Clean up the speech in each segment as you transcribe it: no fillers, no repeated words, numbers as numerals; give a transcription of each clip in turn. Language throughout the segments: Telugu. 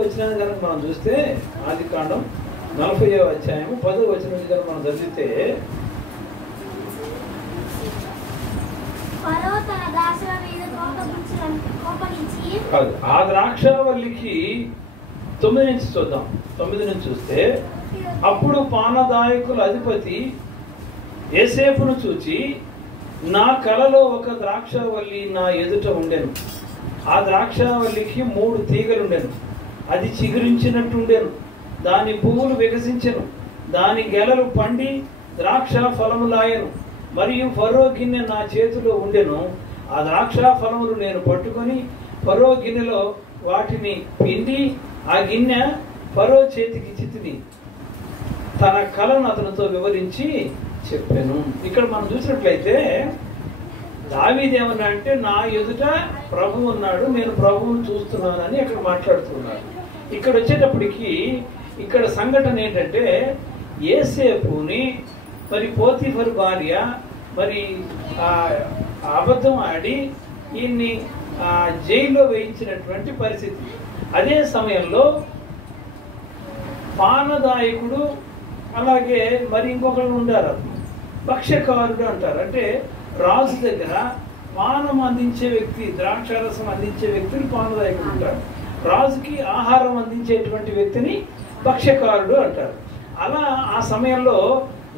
వచనాన్ని కనుక మనం చూస్తే ఆదికాండం 40వ అధ్యాయము 10వ వచనం కనుక మనం చదివితే కాదు, ఆ ద్రాక్షావల్లికి 9 నుంచి చూద్దాం. 9 నుంచి చూస్తే, అప్పుడు పానదాయకుల అధిపతి యోసేపును చూచి, నా కలలో ఒక ద్రాక్షావల్లి నా ఎదుట ఉండెను. ఆ ద్రాక్షావల్లికి 3 తీగలుండెను. అది చిగురించినట్టుండెను. దాని పువ్వులు వికసించెను. దాని గెలలు పండి ద్రాక్ష ఫలములాయను. మరియు ఫరో గిన్నె నా చేతిలో ఉండెను. ఆ ద్రాక్ష ఫలములు నేను పట్టుకొని ఫరో గిన్నెలో వాటిని పిండి ఆ గిన్నె ఫరో చేతికి చితిని తన కలను అతనితో వివరించి చెప్పాను. ఇక్కడ మనం చూసినట్లయితే దావీదు ఏమన్నా అంటే, నా ఎదుట ప్రభువు ఉన్నాడు, నేను ప్రభువును చూస్తున్నానని అక్కడ మాట్లాడుతున్నాడు. ఇక్కడ వచ్చేటప్పటికి ఇక్కడ సంఘటన ఏంటంటే, యోసేపుని మరి పోతీఫరు భార్య మరి అబద్ధం ఆడి ఈయన్ని జైల్లో వేయించినటువంటి పరిస్థితి. అదే సమయంలో పానదాయకుడు అలాగే మరి ఇంకొకరు ఉండారు, భక్ష్యకారుడు అంటారు. అంటే రాజు దగ్గర పానం అందించే వ్యక్తి, ద్రాక్షారసం అందించే వ్యక్తిని పానదాయకుడు అంటారు. రాజుకి ఆహారం అందించేటువంటి వ్యక్తిని భక్ష్యకారుడు అంటారు. అలా ఆ సమయంలో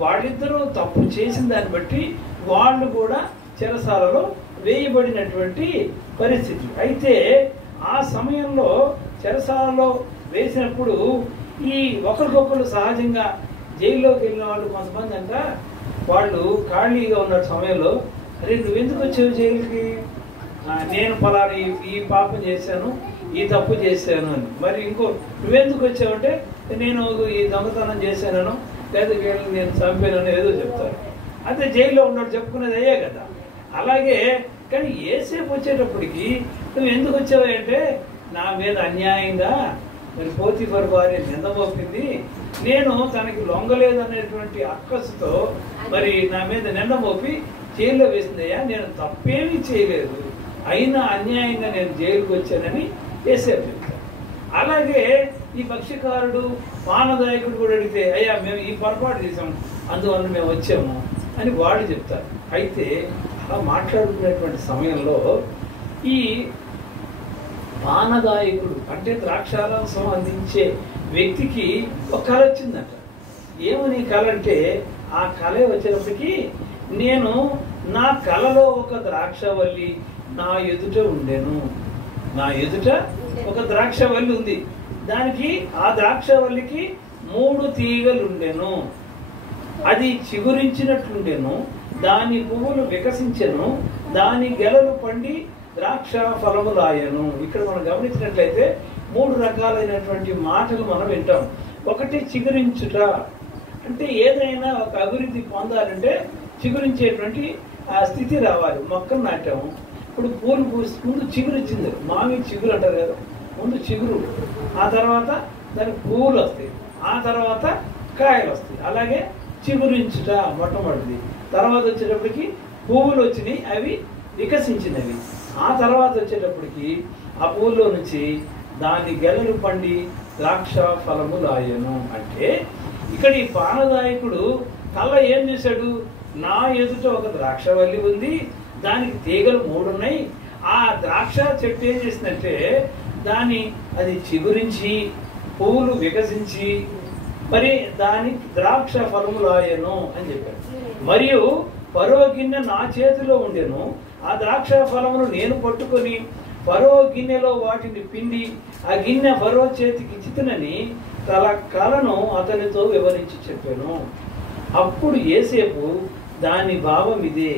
వాళ్ళిద్దరూ తప్పు చేసిన దాన్ని బట్టి వాళ్ళు కూడా చెరసాలలో వేయబడినటువంటి పరిస్థితి. అయితే ఆ సమయంలో చెరసాలలో వేసినప్పుడు ఈ ఒకరికొకరు సహజంగా జైల్లోకి వెళ్ళిన వాళ్ళు కొంతమంది అంట, వాళ్ళు ఖాళీగా ఉన్న సమయంలో, అరే నువ్వెందుకు వచ్చావు జైలుకి? నేను పలానా ఈ పాపం చేశాను, ఈ తప్పు చేశాను అని. మరి ఇంకో నువ్వెందుకు వచ్చావంటే, నేను ఈ దొంగతనం చేశానను లేదా వీళ్ళని నేను చంపానని ఏదో చెప్తారు. అంటే జైల్లో ఉన్నాడు చెప్పుకునేది అయ్యే కదా. అలాగే కానీ యోసేపు వచ్చేటప్పటికి నువ్వు ఎందుకు వచ్చావు అంటే, నా మీద అన్యాయంగా మరి పోతీఫర్ భార్య నిందమోపింది, నేను తనకి లొంగలేదు అనేటువంటి అక్కసుతో మరి నా మీద నిందమోపి జైల్లో వేసిందయ్యా, నేను తప్పేమీ చేయలేదు, అయినా అన్యాయంగా నేను జైలుకి వచ్చానని యోసేపు చెప్తాను. అలాగే ఈ భక్ష్యకారుడు పానదాయకుడు కూడా అడిగితే, అయ్యా మేము ఈ పొరపాటు చేసాం అందువల్ల మేము వచ్చాము అని వాళ్ళు చెప్తారు. అయితే అలా మాట్లాడుకునేటువంటి సమయంలో ఈ పానదాయకుడు అంటే ద్రాక్షారసం అందించే వ్యక్తికి ఒక కళ వచ్చిందట. ఏమని కళ అంటే, ఆ కళ వచ్చేటప్పటికి, నేను నా కళలో ఒక ద్రాక్షవల్లి నా ఎదుట ఉండెను. నా ఎదుట ఒక ద్రాక్షవల్లి ఉంది, దానికి ఆ ద్రాక్షవల్లికి 3 తీగలు ఉండెను. అది చిగురించినట్లుండెను. దాని పువ్వులు వికసించెను. దాని గెలలు పండి ద్రాక్ష ఫలములాయను. ఇక్కడ మనం గమనించినట్లయితే 3 రకాలైనటువంటి మాటలు మనం వింటాం. ఒకటి చిగురించుట, అంటే ఏదైనా ఒక అభివృద్ధి పొందాలంటే చిగురించేటువంటి ఆ స్థితి రావాలి. మొక్కలు నాటాము, ఇప్పుడు పూలు పూసి ముందు చిగురు ఇచ్చింది, మామి చిగురు అంటారు కదా, ముందు చిగురు, ఆ తర్వాత దానికి పువ్వులు వస్తాయి, ఆ తర్వాత కాయలు వస్తాయి. అలాగే చిగురించుట మొట్టమొదటిది. తర్వాత వచ్చేటప్పటికి పువ్వులు వచ్చినాయి, అవి వికసించినవి. ఆ తర్వాత వచ్చేటప్పటికి ఆ పువ్వుల్లో నుంచి దాని గెలలు పండి ద్రాక్ష ఫలములాయను. అంటే ఇక్కడ ఈ పానదాయకుడు కళ్ళ ఏం చేశాడు, నా ఎదుట ఒక ద్రాక్షవల్లి ఉంది, దానికి తీగలు 3 ఉన్నాయి. ఆ ద్రాక్ష చెట్టు ఏం చేసిందంటే అది చిగురించి పువ్వులు వికసించి మరి దానికి ద్రాక్ష ఫలములాయను అని చెప్పాడు. మరియు ఫరో గిన్నె నా చేతిలో ఉండెను. ఆ ద్రాక్ష ఫలమును నేను పట్టుకొని ఫరో గిన్నెలో వాటిని పిండి ఆ గిన్నె ఫరో చేతికి ఇచ్చినని తన కలను అతనితో వివరించి చెప్పాను. అప్పుడు యోసేపు, దాని భావం ఇదే,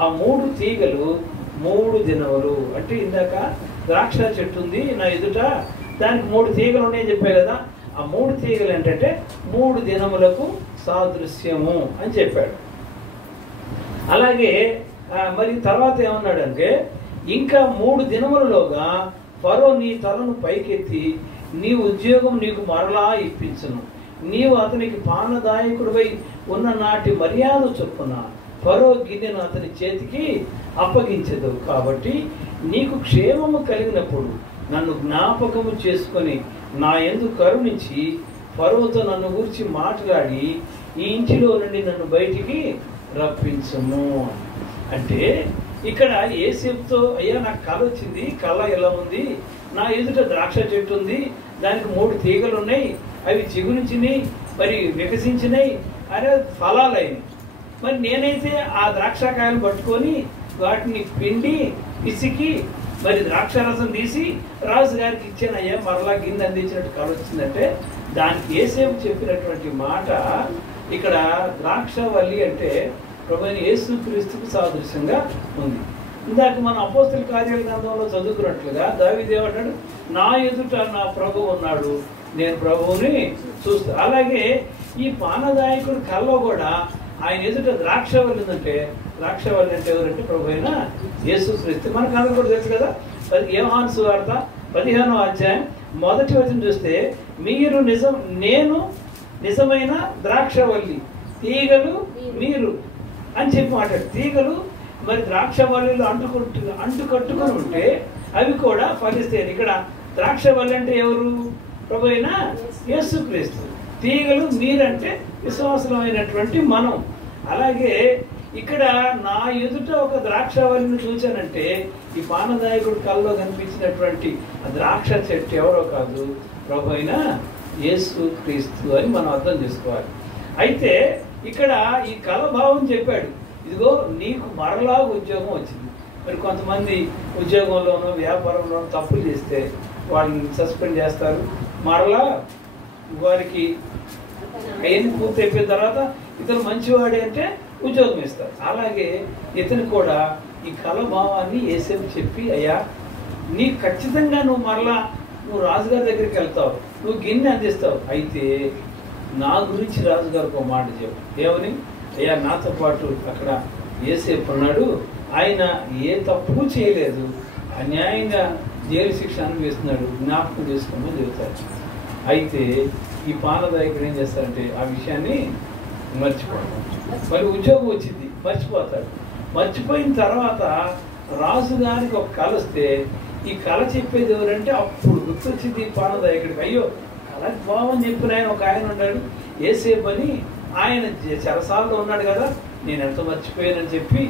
ఆ 3 తీగలు 3 దినములు. అంటే ఇందాక ద్రాక్ష చెట్టు ఉంది నా ఎదుట, దానికి 3 తీగలు ఉన్నాయని చెప్పాయి కదా, ఆ 3 తీగలు ఏంటంటే 3 దినములకు సాదృశ్యము అని చెప్పాడు. అలాగే మరి తర్వాత ఏమన్నాడంటే, ఇంకా 3 దినములలోగా ఫరో నీ తలను పైకెత్తి నీ ఉద్యోగం నీకు మరలా ఇప్పించును. నీవు అతనికి పానదాయకుడిపై ఉన్న నాటి మర్యాద చొప్పున ఫరో గిన్నెను అతని చేతికి అప్పగించదు. కాబట్టి నీకు క్షేమము కలిగినప్పుడు నన్ను జ్ఞాపకము చేసుకొని నా యందు కరుణించి ఫరోతో నన్ను గురించి మాట్లాడి ఈ ఇంటిలో నుండి నన్ను బయటికి రప్పించము. అంటే ఇక్కడ యోసేపుతో, అయ్యా నాకు కళ వచ్చింది, కళ ఎలా ఉంది, నా ఎదుట ద్రాక్ష చెట్టు ఉంది, దానికి 3 తీగలు ఉన్నాయి, అవి చిగురించినాయి, మరి వికసించినాయి, అనే ఫలాలు అయినాయి. మరి నేనైతే ఆ ద్రాక్షకాయలు పట్టుకొని వాటిని పిండి పిసికి మరి ద్రాక్షారసం తీసి రాజు గారికి ఇచ్చానయ్యా, మరలా గిన్నె అందించినట్టు కళ వచ్చిందంటే దానికి యేసేపు చెప్పినటువంటి మాట ఇక్కడ ద్రాక్షవల్లి అంటే ప్రభువైన యేసుక్రీస్తుకు సాదృశ్యంగా ఉంది. ఇందాక మన అపోస్తల కార్యాల గ్రంథంలో చదువుకున్నట్లుగా దావీదు ఏమంటాడు, నా ఎదుట నా ప్రభువు ఉన్నాడు, నేను ప్రభువుని చూస్తా. అలాగే ఈ పానదాయకుడు కల్లో కూడా ఆయన ఎదుట ద్రాక్షవల్లి ఉందంటే, ద్రాక్షవల్లి అంటే ఎవరంటే ప్రభువైన యేసుక్రీస్తు. మనకు అందరూ కూడా తెలుసు కదా. యోహాను సువార్త 15వ అధ్యాయం 1వ వచనం చూస్తే, నేను నిజమైన ద్రాక్షవల్లి, తీగలు మీరు అని చెప్పి మాట్లాడు. తీగలు మరి ద్రాక్షవల్లిలో అంటుకట్టుకొని ఉంటే అవి కూడా ఫలిస్తాయి. ఇక్కడ ద్రాక్షవల్లి అంటే ఎవరు? ప్రభువైన యేసుక్రీస్తు. తీగలు మీరంటే విశ్వాసమైనటువంటి మనం. అలాగే ఇక్కడ నా ఎదుట ఒక ద్రాక్షవల్లిని చూచానంటే ఈ పానదాయకుడు కల్లో కనిపించినటువంటి ద్రాక్ష చెట్టు ఎవరో కాదు, ప్రభువైన యేసుక్రీస్తు అని మనం అర్థం చేసుకోవాలి. అయితే ఇక్కడ ఈ కలభావం చెప్పాడు, ఇదిగో నీకు మరలా ఉద్యోగం వచ్చింది. మరి కొంతమంది ఉద్యోగంలోనూ వ్యాపారంలోనూ తప్పులు చేస్తే వాళ్ళని సస్పెండ్ చేస్తారు, మరలా వారికి అవన్నీ పూర్తి అయిపోయిన తర్వాత ఇతను మంచివాడే అంటే ఉద్యోగం ఇస్తారు. అలాగే ఇతను కూడా ఈ కలభావాన్ని యేసేపు చెప్పి, అయ్యా నీకు ఖచ్చితంగా నువ్వు రాజుగారి దగ్గరికి వెళ్తావు, నువ్వు గిన్నె అందిస్తావు, అయితే నా గురించి రాజుగారికి ఒక మాట చెప్పు. ఏమని? అయ్యా నాతో పాటు అక్కడ యేసేపు ఉన్నాడు, ఆయన ఏ తప్పు చేయలేదు, అన్యాయంగా జైలు శిక్ష అనుభవిస్తున్నాడు, జ్ఞాపకం చేసుకోమని చెబుతారు. అయితే ఈ పానదాయకుడు ఏం చేస్తారంటే ఆ విషయాన్ని మర్చిపోతాడు. మరి ఉద్యోగం వచ్చింది, మర్చిపోతాడు. మర్చిపోయిన తర్వాత రాజుగారికి ఒక కళ వస్తే ఈ కళ చెప్పేది ఎవరంటే అప్పుడు గుర్తొచ్చింది పానదాయకుడికి. అయ్యో కళ బావని చెప్పిన ఒక ఆయన ఉన్నాడు యేసేపు అని, ఆయన చెరసాల్లో ఉన్నాడు కదా, నేను ఎంత మర్చిపోయానని చెప్పి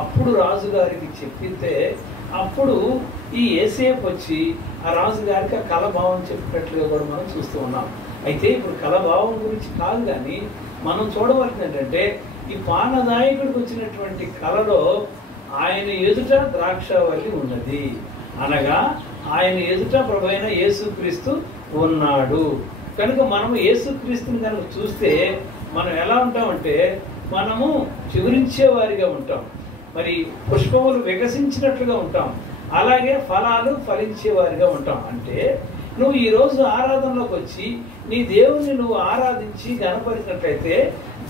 అప్పుడు రాజుగారికి చెప్పితే అప్పుడు ఈ యేసేపు వచ్చి ఆ రాజుగారికి ఆ కళభావం చెప్పినట్లుగా కూడా మనం చూస్తూ ఉన్నాం. అయితే ఇప్పుడు కళభావం గురించి కాదు, కానీ మనం చూడవలసింది ఏంటంటే ఈ పానదాయకుడికి వచ్చినటువంటి కళలో ఆయన ఎదుట ద్రాక్షవల్లి ఉన్నది, అనగా ఆయన ఎదుట ప్రభువైన యేసుక్రీస్తు ఉన్నాడు. కనుక మనము యేసుక్రీస్తుని కనుక చూస్తే మనం ఎలా ఉంటామంటే మనము చిగురించే వారిగా ఉంటాం, మరి పుష్పములు వికసించినట్లుగా ఉంటాం, అలాగే ఫలాలు ఫలించే వారిగా ఉంటాం. అంటే నువ్వు ఈరోజు ఆరాధనలోకి వచ్చి నీ దేవుణ్ణి నువ్వు ఆరాధించి గణపరిచినట్లయితే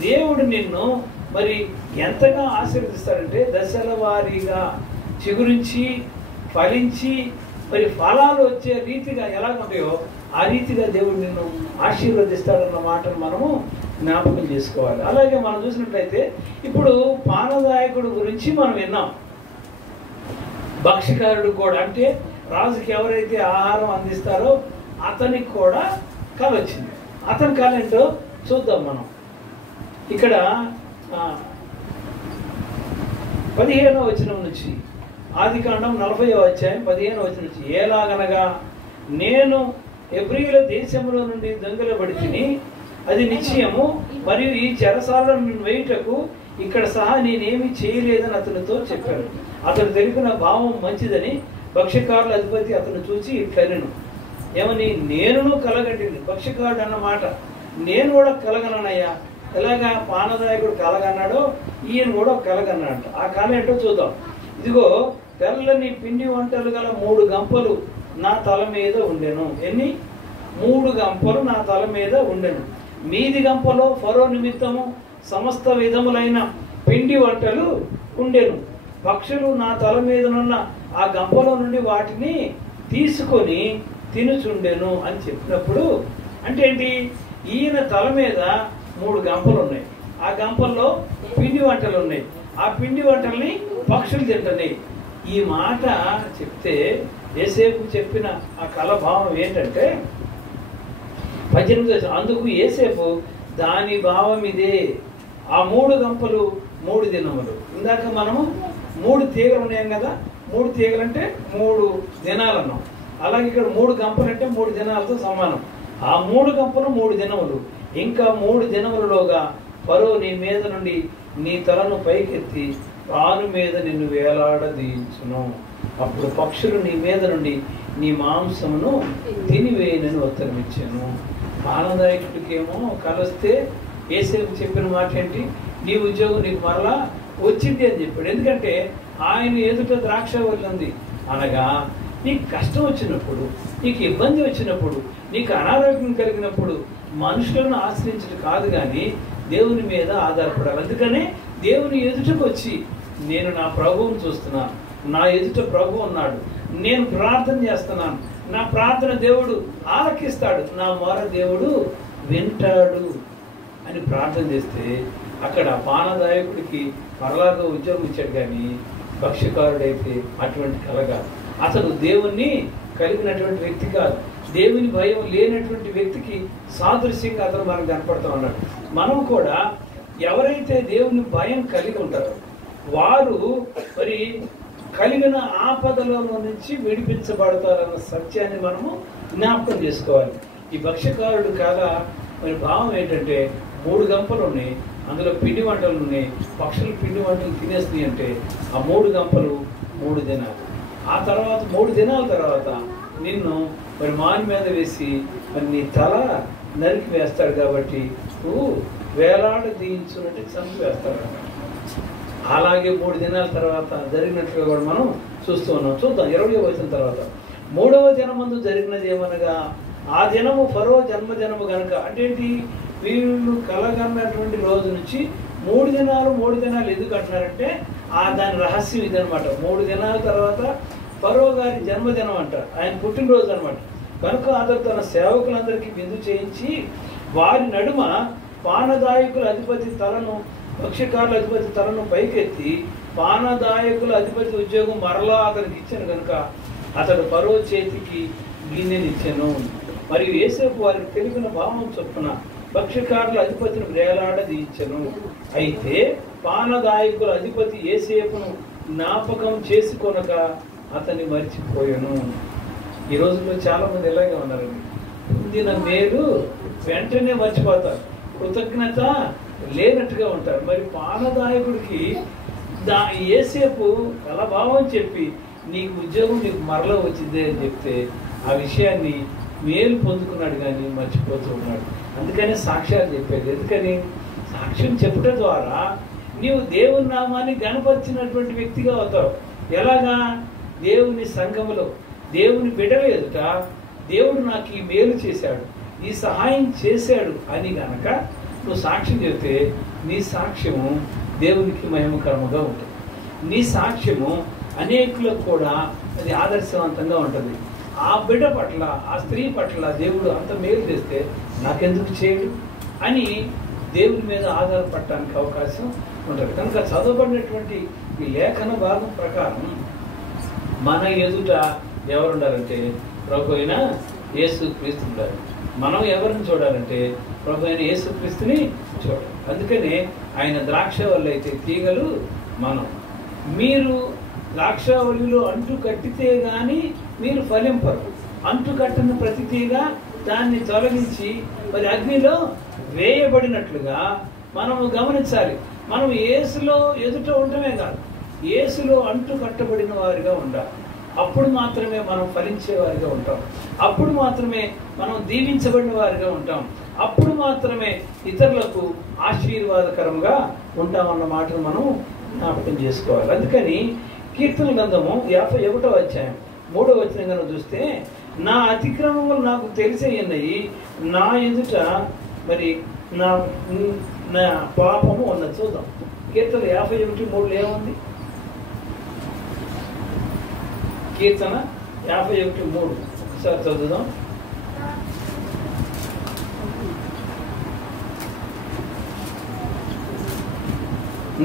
దేవుడు నిన్ను మరి ఎంతగా ఆశీర్వదిస్తాడంటే దశల వారీగా చిగురించి ఫలించి మరి ఫలాలు వచ్చే రీతిగా ఎలాగుంటాయో ఆ రీతిగా దేవుడు నిన్ను ఆశీర్వదిస్తాడన్న మాటను మనము జ్ఞాపకం చేసుకోవాలి. అలాగే మనం చూసినట్లయితే ఇప్పుడు పానదాయకుడు గురించి మనం విన్నాం. భక్ష్యకారుడు కూడా, అంటే రాజుకి ఎవరైతే ఆహారం అందిస్తారో అతనికి కూడా కళ వచ్చింది. అతని కళ ఏంటో చూద్దాం మనం. ఇక్కడ 15వ వచనం నుంచి, ఆదికాండం 40వ అధ్యాయం 15వ వచనం నుంచి, ఎలాగనగా నేను హెబ్రీయుల దేశంలో నుండి దొంగిలబడి తిని అది నిశ్చయము, మరియు ఈ చెరసాలను వేయుటకు ఇక్కడ సహా నేనేమి చేయలేదని అతనితో చెప్పాను. అతను తెలిపిన భావం మంచిదని భక్ష్యకారుల అధిపతి అతను చూచి ఇట్లనెను, ఏమని? నేనును కలగండి. భక్ష్యకారుడు అన్నమాట, నేను కూడా కలగనయ్యా. ఎలాగా పానదాయకుడు కలగన్నాడో ఈయన కూడా కలగన్నాడంట. ఆ కళ ఏంటో చూద్దాం. ఇదిగో తెల్లని పిండి వంటలు గల 3 గంపలు నా తల మీద ఉండెను. ఎన్ని? 3 గంపలు నా తల మీద ఉండెను. మీది గంపలో ఫరో నిమిత్తము సమస్త విధములైన పిండి వంటలు ఉండెను. పక్షులు నా తల మీదనున్న ఆ గంపలో నుండి వాటిని తీసుకొని తినుచుండెను అని చెప్పినప్పుడు అంటే ఏంటి? ఈయన తల మీద 3 గంపలు ఉన్నాయి, ఆ గంపల్లో పిండి వంటలు ఉన్నాయి, ఆ పిండి వంటల్ని పక్షులు తింటున్నాయి. ఈ మాట చెప్తే యేసేపు చెప్పిన ఆ కళ భావం ఏంటంటే 18 అందుకు యేసేపు దాని భావం ఇదే, ఆ 3 గంపలు 3 దినములు. ఇందాక మనము 3 తీగలు ఉన్నాయం కదా, 3 తీగలు అంటే 3 దినాలు అన్నాం. అలాగే ఇక్కడ 3 గంపలు అంటే 3 దినాలతో సమానం. ఆ 3 గంపలు 3 దినములు. ఇంకా 3 దినములలోగా ఫరో నీ మీద నుండి నీ తలను పైకెత్తి రాను మీద నిన్ను వేలాడదీయించును. అప్పుడు పక్షులు నీ మీద నుండి నీ మాంసమును తినివేయనని ఉత్తరం ఇచ్చాను. ఆనందాయకుడికేమో కలస్తే యేసేపు చెప్పిన మాట ఏంటి? నీ ఉద్యోగం నీకు మరలా వచ్చింది అని చెప్పాడు. ఎందుకంటే ఆయన ఎదుట ద్రాక్షవల్లి ఉంది. అనగా నీకు కష్టం వచ్చినప్పుడు, నీకు ఇబ్బంది వచ్చినప్పుడు, నీకు అనారోగ్యం కలిగినప్పుడు మనుషులను ఆశ్రయించడం కాదు కానీ దేవుని మీద ఆధారపడాలి. అందుకనే దేవుని ఎదుటకు వచ్చి నేను నా ప్రభువును చూస్తున్నాను, నా ఎదుట ప్రభు ఉన్నాడు, నేను ప్రార్థన చేస్తున్నాను, నా ప్రార్థన దేవుడు ఆలకిస్తాడు, నా మొర దేవుడు వింటాడు అని ప్రార్థన చేస్తే అక్కడ పానదాయకుడికి పరలాగా ఉద్యోగం ఇచ్చాడు. కానీ భక్ష్యకారుడైతే అటువంటి కలగా అతడు దేవుణ్ణి కలిగినటువంటి వ్యక్తి కాదు, దేవుని భయం లేనటువంటి వ్యక్తికి సాదృశ్యంగా అతను మనకు కనపడతా ఉన్నాడు. మనం కూడా ఎవరైతే దేవుని భయం కలిగి ఉంటారో వారు మరి కలిగిన ఆపదలో నుంచి విడిపించబడతారన్న సత్యాన్ని మనము జ్ఞాపకం చేసుకోవాలి. ఈ భక్ష్యకారుడు కాగా మరి భావం ఏంటంటే 3 గంపలు ఉన్నాయి, అందులో పిండి వంటలు ఉన్నాయి, పక్షులు పిండి వంటలు తినేస్తాయి. అంటే ఆ 3 గంపలు 3 దినాలు. ఆ తర్వాత 3 దినాల తర్వాత నిన్ను మరి మాని మీద వేసి మరి నీ తల నరికి వేస్తాడు. కాబట్టి నువ్వు వేలాడ దీయించున్నట్టు చంపి వేస్తాడు. అలాగే 3 దినాల తర్వాత జరిగినట్లుగా కూడా మనం చూస్తూ ఉన్నాం. చూద్దాం 20వ వచనం తర్వాత. 3వ దినమందు జరిగినది ఏమనగా ఆ దినము ఫరో జన్మదినము కనుక. అంటే ఏంటి? వీళ్ళు కలగన్నటువంటి రోజు నుంచి 3 దినాలు ఎందుకు అంటున్నారంటే దాని రహస్యం ఇదనమాట. 3 దినాల తర్వాత ఫరో గారి జన్మదినం అంట, ఆయన పుట్టినరోజు అనమాట. కనుక అతను తన సేవకులందరికీ విందు చేయించి వారి నడుమ పానదాయకుల అధిపతి తలను, భక్ష్యకారుల అధిపతి తలను పైకెత్తి పానదాయకుల అధిపతి ఉద్యోగం మరలా అతనికి ఇచ్చాను. కనుక అతడు ఫరో చేతికి గిన్నెనిచ్చాను. మరియు యేసేపు వారికి తెలిపిన భావం చొప్పున భక్ష్యకారుల అధిపతిని వేలాడదీయించెను. అయితే పానదాయకుల అధిపతి యేసేపును జ్ఞాపకం చేసుకొనక అతన్ని మర్చిపోయాను. ఈ రోజుల్లో చాలా మంది ఇలాగే ఉన్నారండి. పొందిన మేలు వెంటనే మర్చిపోతారు, కృతజ్ఞత లేనట్టుగా ఉంటారు. మరి పానదాయకుడికి యేసేపు కలభావం చెప్పి నీకు ఉద్యోగం నీకు మరలా వచ్చిందే అని చెప్తే ఆ విషయాన్ని మేలు పొందుకున్నాడు కానీ మర్చిపోతూ ఉన్నాడు. అందుకనే సాక్ష్యాలు చెప్పేది. ఎందుకని? సాక్ష్యం చెప్పడం ద్వారా నీవు దేవుని నామాన్ని గణపరిచినటువంటి వ్యక్తిగా అవుతావు. ఎలాగా? దేవుని సంఘములో దేవుని బిడ్డల ఎదుట దేవుడు నాకు ఈ మేలు చేశాడు, ఈ సహాయం చేశాడు అని గనక నువ్వు సాక్ష్యం చెబితే నీ సాక్ష్యము దేవునికి మహిమకరముగా ఉంటుంది. నీ సాక్ష్యము అనేకులకు కూడా అది ఆదర్శవంతంగా ఉంటుంది. ఆ బిడ్డ పట్ల, ఆ స్త్రీ పట్ల దేవుడు అంత మేలు చేస్తే నాకెందుకు చేయడు అని దేవుని మీద ఆధారపడటానికి అవకాశం ఉంటుంది. కనుక చదవబడినటువంటి ఈ లేఖన భాగం ప్రకారం మన ఎదుట ఎవరు ఉండాలంటే ప్రభు అయిన యేసుక్రీస్తు ఉండాలి. మనం ఎవరిని చూడాలంటే ప్రభు అయిన యేసుక్రీస్తుని చూడాలి. అందుకనే ఆయన ద్రాక్షవల్లి అయితే తీగలు మనం. మీరు ద్రాక్షవల్లిలో అంటు కట్టితే గాని మీరు ఫలింపరు. అంటు కట్టిన ప్రతి తీగ దాన్ని తొలగించి మరి అగ్నిలో వేయబడినట్లుగా మనము గమనించాలి. మనం యేసులో ఎదుట ఉండటమే కాదు, యేసులో అంటు కట్టబడిన వారిగా ఉండాలి. అప్పుడు మాత్రమే మనం ఫలించే వారిగా ఉంటాం. అప్పుడు మాత్రమే మనం దీవించబడిన వారిగా ఉంటాం. అప్పుడు మాత్రమే ఇతరులకు ఆశీర్వాదకరంగా ఉంటామన్న మాటను మనం జ్ఞాపకం చేసుకోవాలి. అందుకని కీర్తన గ్రంథము 51వ అధ్యాయం 3వ వచనం కనుక చూస్తే నా అతిక్రమములు నాకు తెలిసే ఉన్నాయి, నా ఎదుట మరి నా నా పాపము ఉన్నది. చూద్దాం కీర్తన 51:3 ఏముంది? కీర్తన 51:3 ఒకసారి చదువుదాం.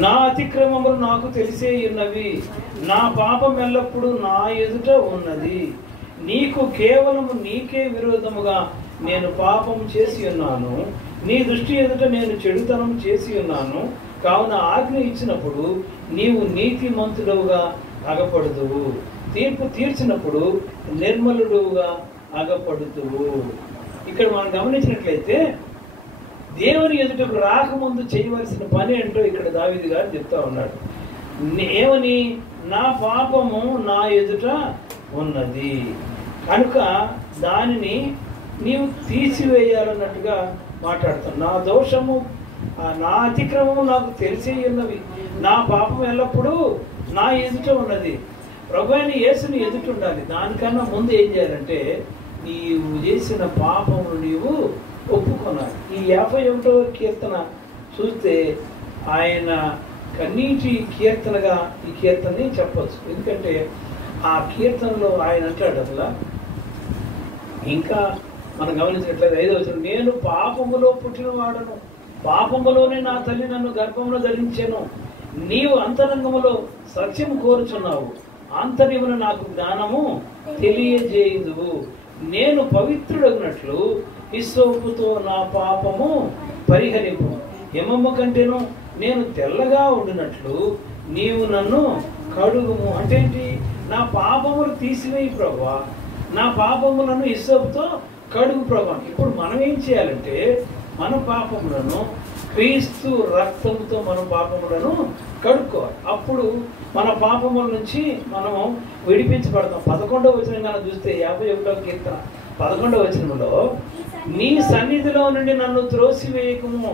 నా అతిక్రమములు నాకు తెలిసే ఉన్నవి, నా పాపం ఎల్లప్పుడూ నా ఎదుట ఉన్నది. నీకు కేవలము నీకే విరోధముగా నేను పాపం చేసి ఉన్నాను, నీ దృష్టి ఎదుట నేను చెడుతనం చేసి ఉన్నాను. కావున ఆజ్ఞ ఇచ్చినప్పుడు నీవు నీతిమంతుడవుగా అగపడుదువు, తీర్పు తీర్చినప్పుడు నిర్మలుడుగా అగపడుదువు. ఇక్కడ మనం గమనించినట్లయితే దేవుని ఎదుటకు రాకముందు చేయవలసిన పని ఏంటో ఇక్కడ దావీదు గారు చెప్తా ఉన్నాడు. ఏమని? నా పాపము నా ఎదుట ఉన్నది కనుక దానిని నీవు తీసివేయాలన్నట్టుగా మాట్లాడుతాను. నా దోషము నా అతిక్రమము నాకు తెలిసే ఉన్నవి, నా పాపం ఎల్లప్పుడూ నా ఎదుట ఉన్నది. ప్రభువైన యేసుని ఎదుట ఉండాలి. దానికన్నా ముందు ఏం చేయాలంటే నీవు చేసిన పాపమును నీవు ఒప్పుకున్నాడు. ఈ 51వ కీర్తన చూస్తే ఆయన కన్నీటి కీర్తనగా ఈ కీర్తనని చెప్పచ్చు. ఎందుకంటే ఆ కీర్తనలో ఆయన అంటాడు, అసలు ఇంకా మనం గమనించినట్లయితే 5వ వచనం, నేను పాపములో పుట్టినవాడను, పాపములోనే నా తల్లి నన్ను గర్భంలో ధరించెను. నీవు అంతరంగములో సత్యము కోరుచున్నావు, ఆంతర్యమున నాకు జ్ఞానము తెలియజేయుదువు. నేను పవిత్రుడగినట్లు హిస్సోపుతో నా పాపము పరిహరింపు, హిమము కంటేను నేను తెల్లగా ఉండినట్లు నీవు నన్ను కడుగుము. అంటే ఏంటి? నా పాపములు తీసివేయి ప్రభువా, నా పాపములను హిస్సోపుతో కడుగు ప్రభువా. ఇప్పుడు మనం ఏం చేయాలంటే మన పాపములను క్రీస్తు రక్తంతో మన పాపములను కడుక్కోవాలి. అప్పుడు మన పాపముల నుంచి మనము విడిపించబడతాం. 11వ వచనం కనుక చూస్తే 51వ కీర్తన 11వ వచనంలో, నీ సన్నిధిలో నుండి నన్ను త్రోసివేయకము,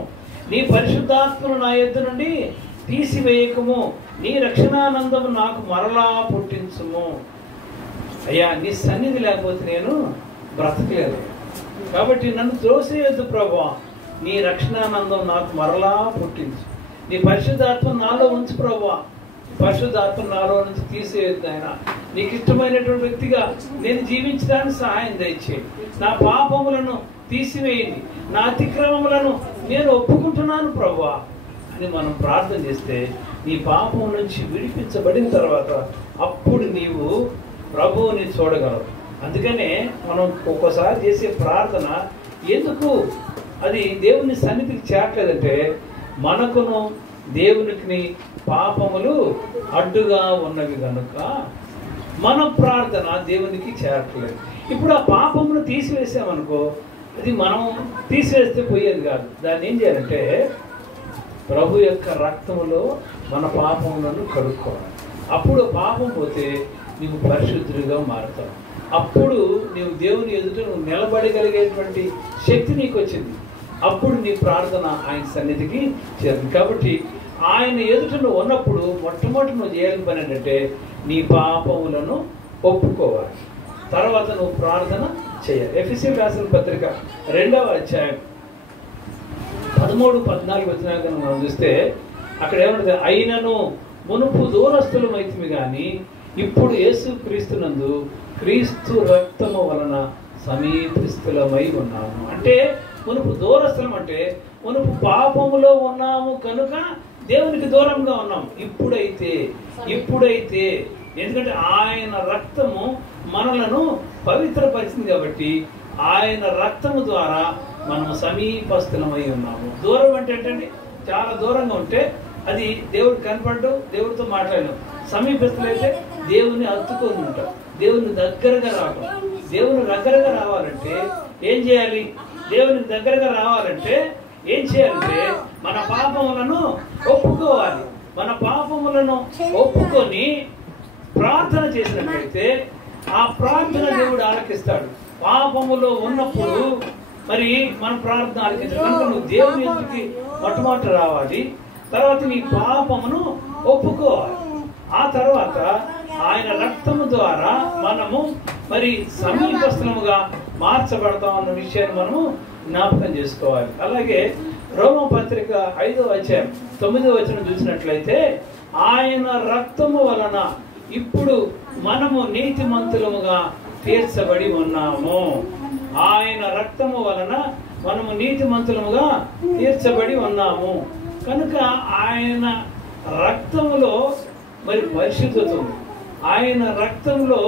నీ పరిశుద్ధాత్మను నా యొద్ద నుండి తీసివేయకము, నీ రక్షణానందము నాకు మరలా పుట్టించుము. అయ్యా, నీ సన్నిధి లేకపోతే నేను బ్రతకలేదు, కాబట్టి నన్ను త్రోసేయొద్దు ప్రభువా, నీ రక్షణానందం నాకు మరలా పుట్టించు. నీ పరిశుద్ధాత్మ నాలో ఉంచు ప్రభువా, పరిశుద్ధాత్మ నాలో నుంచి తీసేయొద్దు ఆయన. నీకు ఇష్టమైనటువంటి వ్యక్తిగా నేను జీవించడానికి సహాయం దయచేయండి. నా పాపములను తీసివేయండి, నా అతిక్రమములను నేను ఒప్పుకుంటున్నాను ప్రభువా అని మనం ప్రార్థన చేస్తే నీ పాపం నుంచి విడిపించబడిన తర్వాత అప్పుడు నీవు ప్రభువుని చూడగలవు. అందుకనే మనం ఒక్కోసారి చేసే ప్రార్థన ఎందుకు అది దేవుని సన్నిధికి చేరట్లేదంటే మనకును దేవునికి పాపములు అడ్డుగా ఉన్నవి కనుక మన ప్రార్థన దేవునికి చేరట్లేదు. ఇప్పుడు ఆ పాపమును తీసివేసామనుకో, అది మనం తీసివేస్తే పోయేది కాదు. దాన్ని ఏం చేయాలంటే ప్రభు యొక్క రక్తములో మన పాపములను కడుక్కోవాలి. అప్పుడు పాపం పోతే నీవు పరిశుద్ధుడిగా మారుతావు. అప్పుడు నీవు దేవుని ఎదుట నువ్వు నిలబడగలిగేటువంటి శక్తి నీకు వచ్చింది. అప్పుడు నీ ప్రార్థన ఆయన సన్నిధికి చేరింది. కాబట్టి ఆయన ఎదుట నువ్వు ఉన్నప్పుడు మొట్టమొదటి నువ్వు చేయాలని పని ఏంటంటే నీ పాపములను ఒప్పుకోవాలి. తర్వాత నువ్వు ప్రార్థన చేయాలి. ఎఫెసీయులకు రాసిన పత్రిక 2వ అధ్యాయం 13-14 వచనాలు కనుక మనం చూస్తే అక్కడ ఏమంటుంది? అయినను మునుపు దూరస్థులమైతిమి కానీ ఇప్పుడు యేసు క్రీస్తునందు క్రీస్తు రక్తము వలన సమీపస్థులమై ఉన్నాము. అంటే మునుపు దూరస్థలం అంటే మునుపు పాపములో ఉన్నాము కనుక దేవునికి దూరంగా ఉన్నాం. ఇప్పుడైతే ఎందుకంటే ఆయన రక్తము మనలను పవిత్రపరిచింది కాబట్టి ఆయన రక్తము ద్వారా మనము సమీపస్థులమై ఉన్నాము. దూరం అంటే ఏంటండి? చాలా దూరంగా ఉంటే అది దేవుడికి కనపడ్డు, దేవుడితో మాట్లాడలేం. సమీపస్థులైతే దేవుని హత్తుకొని ఉంటాం, దేవుని దగ్గరగా రావడం. దేవుని దగ్గరగా రావాలంటే ఏం చేయాలి? దేవునికి దగ్గరగా రావాలంటే ఏం చేయాలంటే మన పాపములను ఒప్పుకోవాలి. మన పాపములను ఒప్పుకొని ప్రార్థన చేసినట్లయితే ఆ ప్రార్థన దేవుడు ఆలకిస్తాడు. పాపములో ఉన్నప్పుడు మరి మన ప్రార్థన ఆలకించాలి కనుక నువ్వు దేవుని ఎదుటికి మొట్టమొదట రావాలి. తర్వాత నీ పాపమును ఒప్పుకోవాలి. ఆ తర్వాత ఆయన రక్తము ద్వారా మనము మరి సమీపస్థలముగా మార్చబడతాం అన్న విషయాన్ని మనము జ్ఞాపకం చేసుకోవాలి. అలాగే రోమా పత్రిక 5వ అధ్యాయం 9వ వచనం చూసినట్లయితే ఆయన రక్తము వలన ఇప్పుడు మనము నీతిమంతులముగా తీర్చబడి ఉన్నాము. ఆయన రక్తము వలన మనము నీతిమంతులముగా తీర్చబడి ఉన్నాము కనుక ఆయన రక్తంలో మరి పరిశుద్ధత ఉంది, ఆయన రక్తంలో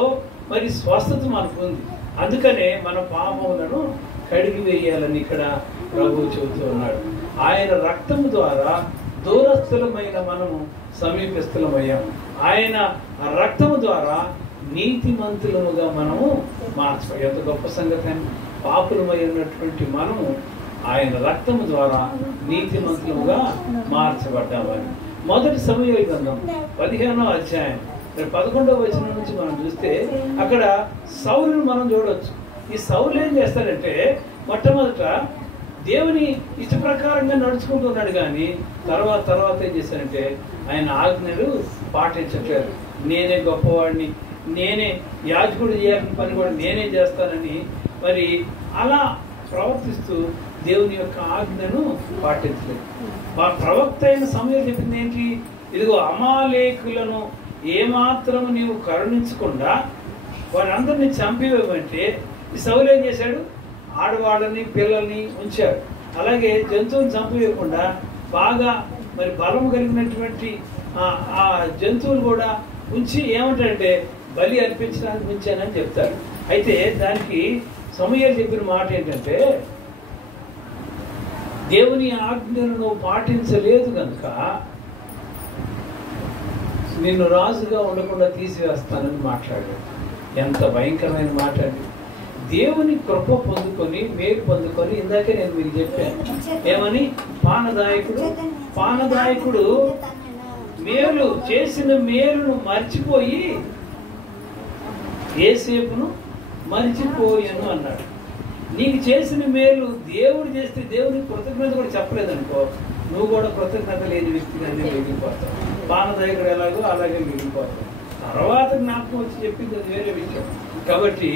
మరి స్వస్థత మనకు ఉంది. అందుకనే మన పాపములను కడిగి వేయాలని ఇక్కడ ప్రభువు చెబుతూ ఉన్నాడు. ఆయన రక్తము ద్వారా దూరస్థులమైన మనము సమీపస్థులమయ్యాము. ఆయన రక్తము ద్వారా నీతిమంతులముగా మనము మార్చబడి, ఎంత గొప్ప సంగతి అని. పాపులమై ఉన్నటువంటి మనము ఆయన రక్తము ద్వారా నీతిమంతులుగా మార్చబడ్డామని. మొదటి సమూయేలు గ్రంథం 15వ అధ్యాయం 11వ వచనం నుంచి మనం చూస్తే అక్కడ సౌలును మనం చూడవచ్చు. ఈ సౌలు ఏం చేస్తాడంటే మొట్టమొదట దేవుని ఇష్ట ప్రకారంగా నడుచుకుంటున్నాడు, కానీ తర్వాత ఏం చేశాడంటే ఆయన ఆజ్ఞలు పాటించట్లేదు. నేనే గొప్పవాడిని, నేనే యాజకుడు చేయాలని పని కూడా నేనే చేస్తానని మరి అలా ప్రవర్తిస్తూ దేవుని యొక్క ఆజ్ఞను పాటించలేదు. మా ప్రవక్త అయిన సమయం చెప్పింది ఏంటి? ఇదిగో అమాలేకులను ఏమాత్రం నీవు కరుణించకుండా వారందరినీ చంపివేమంటే ఈ సౌలు ఏం చేశాడు? ఆడవాళ్ళని పిల్లల్ని ఉంచాడు. అలాగే జంతువుని చంపివేయకుండా బాగా మరి బలం కలిగినటువంటి ఆ జంతువులు కూడా ఉంచి ఏమంటాడంటే బలి అర్పించడానికి ఉంచానని చెప్తారు. అయితే దానికి సమూయేలు చెప్పిన మాట ఏంటంటే, దేవుని ఆజ్ఞను నువ్వు పాటించలేదు కనుక నిన్ను రాజుగా ఉండకుండా తీసివేస్తానని మాట్లాడాడు. ఎంత భయంకరమైన మాట అండి. దేవుని కృప పొందుకొని మేలు పొందుకొని, ఇందాకే నేను మీకు చెప్పాను ఏమని, పానదాయకుడు మేలు చేసిన మేలును మర్చిపోయి యేసేపును మర్చిపోయాను అన్నాడు. నీకు చేసిన మేలు దేవుడు చేస్తే దేవునికి కృతజ్ఞత కూడా చెప్పలేదనుకో, నువ్వు కూడా కృతజ్ఞత లేని వ్యక్తిగా మిగిలిపోతావు. పానదాయకుడు ఎలాగో అలాగే మిగిలిపోతావు. తర్వాత జ్ఞాపకం వచ్చి చెప్పింది అది వేరే విషయం. కాబట్టి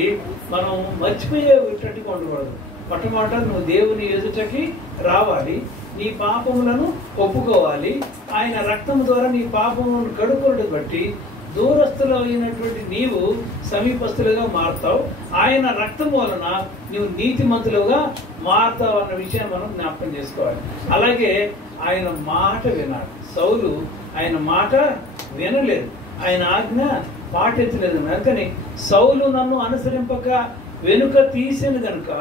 మనం మర్చిపోయేటట్టుగా ఉండకూడదు. మొట్టమొదట నువ్వు దేవుని ఎదుటకి రావాలి, నీ పాపములను ఒప్పుకోవాలి. ఆయన రక్తం ద్వారా నీ పాపములను కడుక్కోవడం బట్టి దూరస్తులు అయినటువంటి నీవు సమీపస్తులుగా మారుతావు. ఆయన రక్తం వలన నీవు నీతిమంతులుగా మారుతావు అన్న విషయాన్ని మనం జ్ఞాపకం చేసుకోవాలి. అలాగే ఆయన మాట వినాలి. సౌలు ఆయన మాట వినలేదు, ఆయన ఆజ్ఞ పాటించలేదు. అందుకని సౌలు నన్ను అనుసరింపక వెనుక తీసిన గనుక,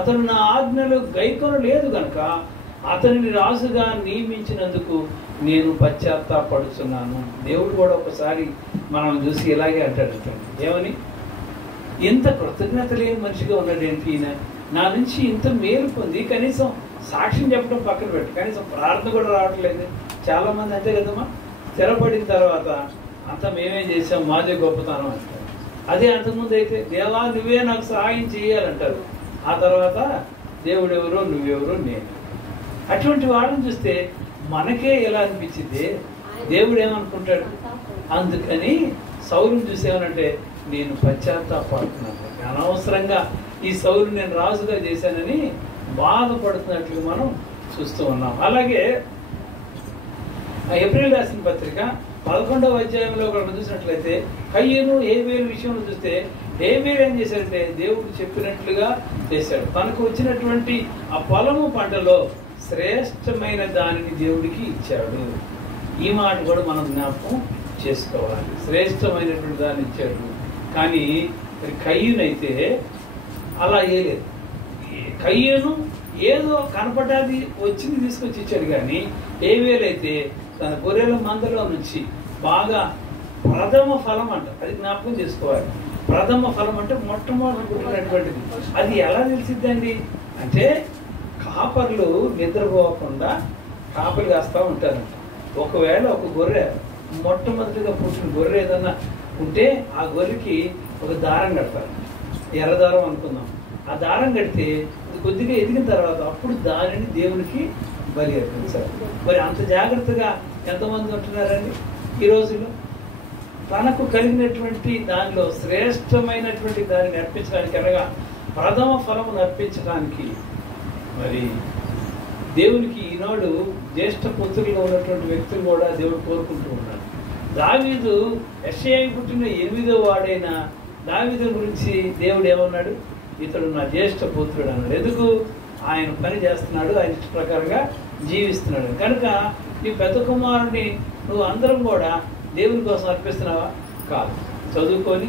అతను నా ఆజ్ఞలు గైకొనలేదు గనుక అతనిని రాజుగా నియమించినందుకు నేను పశ్చాత్తాపడుతున్నాను. దేవుడు కూడా ఒకసారి మనం చూసి ఇలాగే అంటాడు, ఏమని, ఇంత కృతజ్ఞత లేని మనిషిగా ఉన్నాడేంటి ఈయన, నా నుంచి ఇంత మేలు పొంది కనీసం సాక్ష్యం చెప్పడం పక్కన పెట్టి కనీసం ప్రార్థన కూడా రావట్లేదు. చాలా మంది అంతే కదమ్మా, స్థిరపడిన తర్వాత అంత మేమేం చేసాం, మాదే గొప్పతనం అంటారు. అదే అంతకుముందు అయితే దేవా నువ్వే నాకు సహాయం చేయాలంటారు. ఆ తర్వాత దేవుడు ఎవరో నువ్వెవరో నేను. అటువంటి వాళ్ళని చూస్తే మనకే ఎలా అనిపించింది, దేవుడు ఏమనుకుంటాడు. అందుకని సౌలుని చూసేమనంటే నేను పశ్చాత్తాపడుతున్నాను, అనవసరంగా ఈ సౌలు నేను రాజుగా చేశానని బాధపడుతున్నట్లు మనం చూస్తూ ఉన్నాం. అలాగే ఏప్రిల్ రాసిన పత్రిక 11వ అధ్యాయంలో మనం చూసినట్లయితే కయ్యను హేబేలు విషయంలో చూస్తే హేబేలు ఏం చేశాడంటే దేవుడు చెప్పినట్లుగా చేశాడు. తనకు వచ్చినటువంటి ఆ పొలము పంటలో శ్రేష్టమైన దానిని దేవుడికి ఇచ్చాడు. ఈ మాట కూడా మనం జ్ఞాపకం చేసుకోవాలి. శ్రేష్టమైనటువంటి దాన్ని ఇచ్చాడు. కానీ కయ్యనైతే అలా వేయలేదు. కయ్యను ఏదో కనపడాది వచ్చింది తీసుకొచ్చి ఇచ్చాడు. కానీ హేబేలైతే తన గొర్రెల మందలో నుంచి బాగా ప్రథమ ఫలం అంట, అది జ్ఞాపకం చేసుకోవాలి. ప్రథమ ఫలం అంటే మొట్టమొదటి పుట్టినటువంటిది. అది ఎలా తెలిసిద్దండి అంటే కాపర్లు నిద్రపోకుండా కాపలు కాస్తూ ఉంటారంట. ఒకవేళ ఒక గొర్రె మొట్టమొదటిగా పుట్టిన గొర్రె ఏదన్నా ఉంటే ఆ గొర్రెకి ఒక దారం కడతారు, ఎర్రదారం అనుకుందాం. ఆ దారం కడితే కొద్దిగా ఎదిగిన తర్వాత అప్పుడు దానిని దేవునికి బలి అర్పించారు. మరి అంత జాగ్రత్తగా ఎంతమంది ఉంటున్నారండి ఈ రోజుల్లో? తనకు కలిగినటువంటి దానిలో శ్రేష్టమైనటువంటి దానిని అర్పించడానికి, అనగా ప్రథమ ఫలమును అర్పించడానికి మరి దేవునికి ఈనాడు జ్యేష్ఠ పుత్రులుగా ఉన్నటువంటి వ్యక్తులు కూడా దేవుడు కోరుకుంటూ ఉన్నాడు. దావీదు యెషయాకు పుట్టిన 8వ వాడైన దావీదు గురించి దేవుడు ఏమన్నాడు? ఇతడు నా జ్యేష్ఠ పుత్రుడు అన్నాడు. ఎందుకు? ఆయన పని చేస్తున్నాడు, ఆయన ఇష్ట ప్రకారంగా జీవిస్తున్నాడు కనుక నీ పెద్ద కుమారుడిని నువ్వు అందరం కూడా దేవుని కోసం అర్పిస్తున్నావా? కాదు. చదువుకొని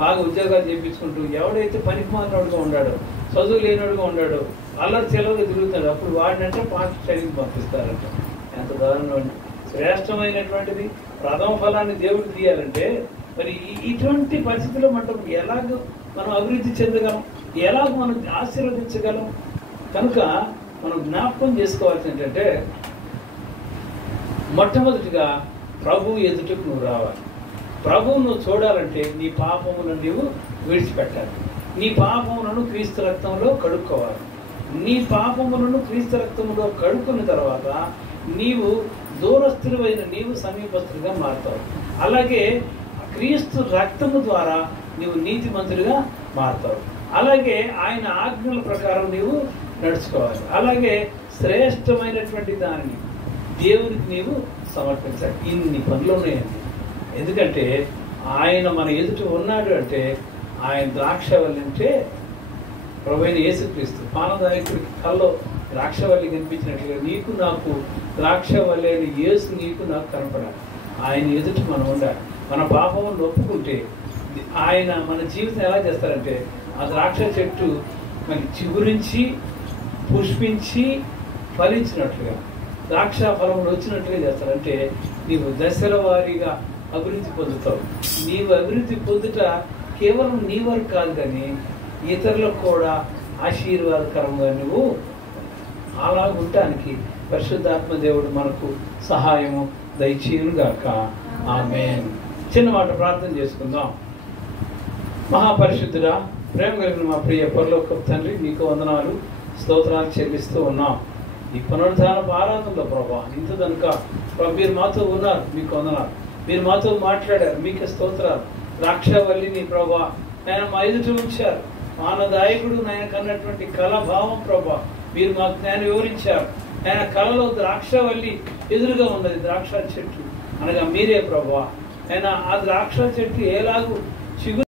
బాగా ఉద్యోగాలు చేయించుకుంటూ ఎవడైతే పనికి మాలినోడుగా ఉన్నాడో, చదువు లేనివాడుగా ఉన్నాడో, అల్లరి చెలవుగా తిరుగుతాడు, అప్పుడు వాడినంటే పాస్ట్ స్టడీకి పంపిస్తారంట. ఎంత దారుణం అండి. శ్రేష్టమైనటువంటిది ప్రథమ ఫలాన్ని దేవుడికి తీయాలంటే మరి ఇటువంటి పరిస్థితుల్లో ఎలాగ మనం అభివృద్ధి చెందగలం, ఎలాగ మనం ఆశీర్వదించగలం? కనుక మనం జ్ఞాపకం చేసుకోవాల్సి ఏంటంటే, మొట్టమొదటిగా ప్రభు ఎదుటకు నువ్వు రావాలి. ప్రభువు నువ్వు చూడాలంటే నీ పాపములను నీవు విడిచిపెట్టాలి. నీ పాపములను క్రీస్తు రక్తంలో కడుక్కోవాలి. నీ పాపములను క్రీస్తు రక్తంలో కడుక్కున్న తర్వాత నీవు దూరస్తులైన నీవు సమీపస్తులుగా మారుతావు. అలాగే క్రీస్తు రక్తము ద్వారా నీవు నీతిమంతుడిగా మారుతావు. అలాగే ఆయన ఆజ్ఞల ప్రకారం నీవు నడుచుకోవాలి. అలాగే శ్రేష్టమైనటువంటి దానిని దేవునికి నీవు సమర్పించాలి. ఇన్ని పనులు ఉన్నాయండి. ఎందుకంటే ఆయన మన ఎదుట ఉన్నాడు అంటే ఆయన ద్రాక్షవల్లి అంటే ప్రభువైన యేసుక్రీస్తు. పానదాయకుడికి కల్లో ద్రాక్షవల్లి కనిపించినట్లుగా నీకు నాకు ద్రాక్షవల్లి అయిన యేసు నీకు నాకు కనపడాలి. ఆయన ఎదుట మనం ఉండాలి. మన పాపములను ఒప్పుకుంటే ఆయన మన జీవితం ఎలా చేస్తారంటే, ఆ ద్రాక్ష చెట్టు మనకి చిగురించి పుష్పించి ఫలించినట్లుగా, ద్రాక్ష ఫలములు వచ్చినట్లుగా చేస్తారంటే నీవు దశల వారీగా అభివృద్ధి పొందుతావు. నీవు అభివృద్ధి పొందుట కేవలం నీ వరకు కాదు, కానీ ఇతరులకు కూడా ఆశీర్వాదకరంగా నువ్వు అలా ఉండటానికి పరిశుద్ధాత్మ దేవుడు మనకు సహాయము దయచేయునుగాక. ఆమేన్. చిన్న మాట ప్రార్థన చేసుకుందాం. మహాపరిశుద్ధుడా, ప్రేమ కలిగిన మా ప్రియ పరలోకపు తండ్రి, మీకు వందనాలు, స్తోత్రాలు చెల్లిస్తూ ఉన్నాం. ఈ పునరుద్ధాన ఆరాధనలో ప్రభా ఇంత కనుక మీరు మాతో ఉన్నారు, మీకు వందనాలు. మీరు మాతో మాట్లాడారు, మీకే స్తోత్రాలు. ద్రాక్షవల్లిని ప్రభా ఆయన మా ఎదుట ఉంచారు. మానదాయకుడు ఆయన కన్నటువంటి కళాభావం ప్రభా మీరు మాకు ఆయన వివరించారు. ఆయన కళలో ద్రాక్షవల్లి ఎదురుగా ఉన్నది, ద్రాక్ష చెట్టు అనగా మీరే ప్రభా. ఆయన ఆ ద్రాక్ష చెట్టు ఎలాగూ చిగురు